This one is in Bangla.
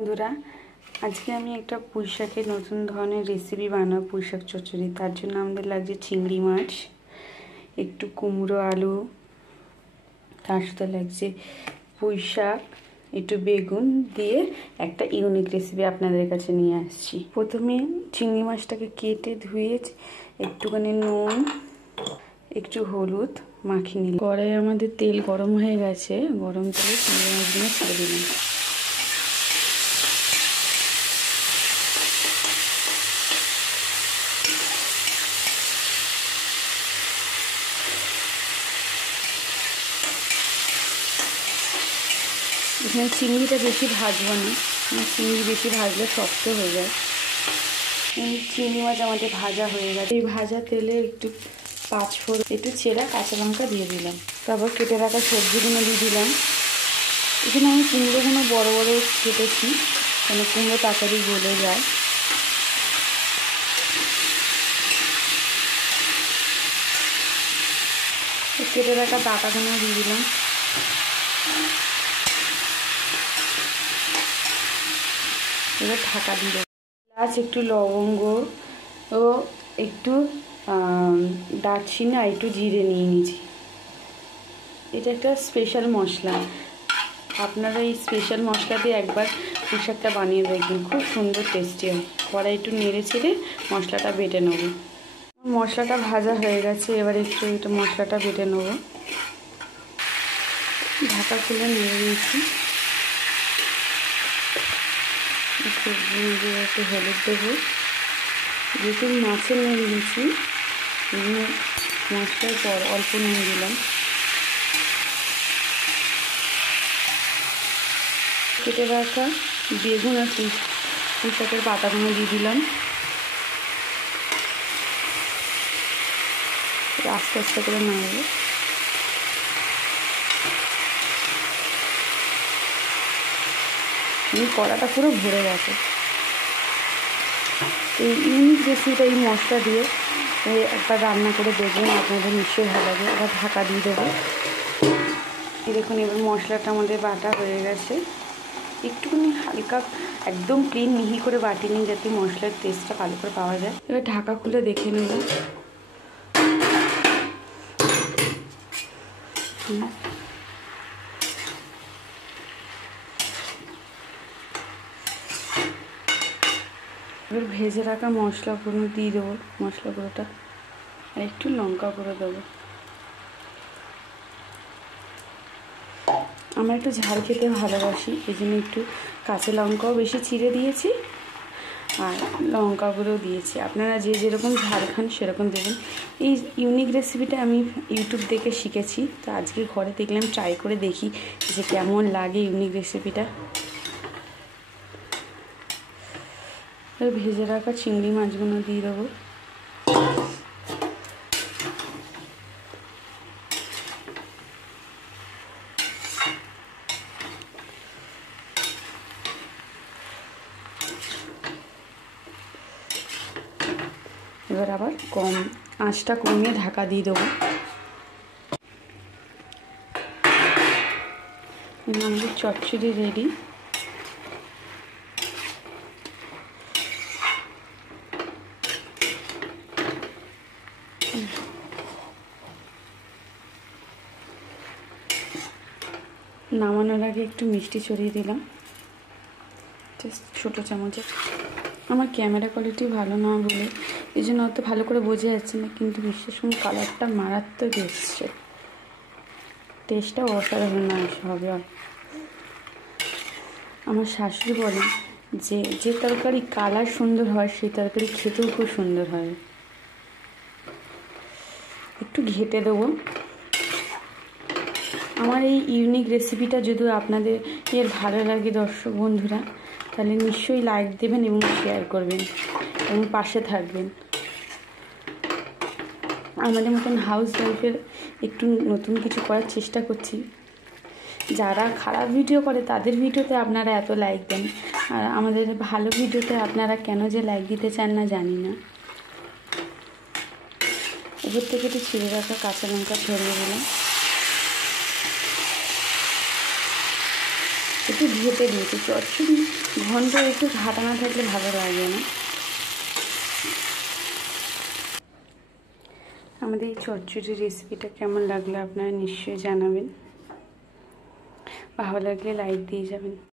বন্ধুরা, আজকে আমি একটা পুঁই শাকের নতুন ধরনের রেসিপি বানাবো। পুঁই শাক চচ্চড়ি। তার জন্য আমাদের লাগছে চিংড়ি মাছ, একটু কুমড়ো আলু, তার সাথে লাগছে পুঁই শাক, একটু বেগুন দিয়ে একটা ইউনিক রেসিপি আপনাদের কাছে নিয়ে আসছি। প্রথমে চিংড়ি মাছটাকে কেটে ধুয়ে একটুখানি নুন, একটু হলুদ মাখিয়ে নিলাম। কড়াই আমাদের তেল গরম হয়ে গেছে, গরম তেলে চিংড়ি মাছগুলো ছেড়ে দিলাম। এখানে চিংড়িটা বেশি ভাজবো না, চিংড়ি বেশি ভাজলে শক্ত হয়ে যায়। চিংড়ি মাছ আমাদের ভাজা হয়ে গেছে। এই ভাজা তেলে একটু পাঁচফোড়ন, একটু চেরা কাঁচা লঙ্কা দিয়ে দিলাম। তারপর কেটে রাখা সবজিগুলো দিয়ে দিলাম। এখানে আমি কুমড়োগুলো বড় বড় কেটেছি, মানে কুমড়ো তাড়াতাড়ি গলে যায়। কেটে রাখা ডাঁটাগুলো দিয়ে দিলাম। এবার ঢাকা দিয়ে দেবো। এলাচ, একটু লবঙ্গ ও একটু দারচিনি আর একটু জিরে নিয়ে নিয়েছি। এটা একটা স্পেশাল মশলা। আপনারা এই স্পেশাল মশলা দিয়ে একবার পুঁই শাকটা বানিয়ে দেখবেন, খুব সুন্দর টেস্টি হয়। কড়াই একটু নেড়ে ছেড়ে মশলাটা বেটে নেব। মশলাটা ভাজা হয়ে গেছে, এবার একটু এটা মশলাটা বেটে নেব। ঢাকা খুলে নেড়ে নিয়েছি। একটু হলুদ দেবো, যেহেতু মাছের নুন দিয়েছি মশলার পর অল্প নুন দিলাম। কেটে রাখা বেগুন আর পুঁই শাকের পাতাগুলো দিয়ে দিলাম। আস্তে আস্তে করে নাড়বো। কড়াটা পুরো ভরে গেছে। এই ইউনিক রেসিপিটা এই মশলা দিয়ে একবার রান্না করে দেখবেন, আপনাদের নিশ্চয়ই ভালো লাগে। এবার ঢাকা দিয়ে দেবো। দেখুন, এবার মশলাটা আমাদের বাটা হয়ে গেছে। একটুখানি হালকা, একদম ক্লিন মিহি করে বাটিনি, যাতে মশলার টেস্টটা ভালো করে পাওয়া যায়। এবার ঢাকা খুলে দেখে নেব। এবার ভেজে রাখা মশলা গুঁড়ো দিয়ে দেবো, মশলা গুঁড়োটা, আর একটু লঙ্কা গুঁড়ো দেবো। আমরা একটু ঝাল খেতে ভালোবাসি, এই জন্য একটু কাঁচা লঙ্কাও বেশি চিড়ে দিয়েছি আর লঙ্কা গুঁড়ো দিয়েছি। আপনারা যে যেরকম ঝাল খান সেরকম দেবেন। এই ইউনিক রেসিপিটা আমি ইউটিউব দেখে শিখেছি, তো আজকে ঘরে দেখলাম, ট্রাই করে দেখি যে কেমন লাগে ইউনিক রেসিপিটা। ভেজে রাখা চিংড়ি মাছগুলো দিয়ে দেবো। এবার আবার আঁচটা কমিয়ে ঢাকা দিয়ে দেবো। আমাদের চচ্চড়ি রেডি। নামানোর আগে একটু মিষ্টি ছড়িয়ে দিলাম, জাস্ট ছোটো চামচে। আমার ক্যামেরা কোয়ালিটি ভালো না বলে এই জন্য অত ভালো করে বোঝা যাচ্ছে না, কিন্তু বিশ্বাস করুন কালারটা মারাত্মক এসছে, টেস্টটাও অসাধারণ হবে। আমার শাশুড়ি বলেন যে যে তরকারি কালার সুন্দর হয় সেই তরকারি খেতেও খুব সুন্দর হয়। একটু ঘেটে দেবো। আমার এই ইউনিক রেসিপিটা যদি আপনাদের ভালো লাগে দর্শক বন্ধুরা, তাহলে নিশ্চয়ই লাইক দেবেন এবং শেয়ার করবেন এবং পাশে থাকবেন। আমাদের মতন হাউস ওয়াইফের একটু নতুন কিছু করার চেষ্টা করছি। যারা খারাপ ভিডিও করে তাদের ভিডিওতে আপনারা এত লাইক দেন, আর আমাদের ভালো ভিডিওতে আপনারা কেন যে লাইক দিতে চান না জানি না। উপর থেকে একটু ছিঁড়ে রাখা কাঁচা লঙ্কা ছড়িয়ে দিলাম। একটু ঘেটে দিয়েছি। চচ্চড়ি ঘন্ট একটু ঘাটা না থাকলে ভালো লাগে না। আমাদের এই চচ্চড়ি রেসিপিটা কেমন লাগলো আপনারা নিশ্চয়ই জানাবেন। ভালো লাগলে লাইক দিয়ে যাবেন।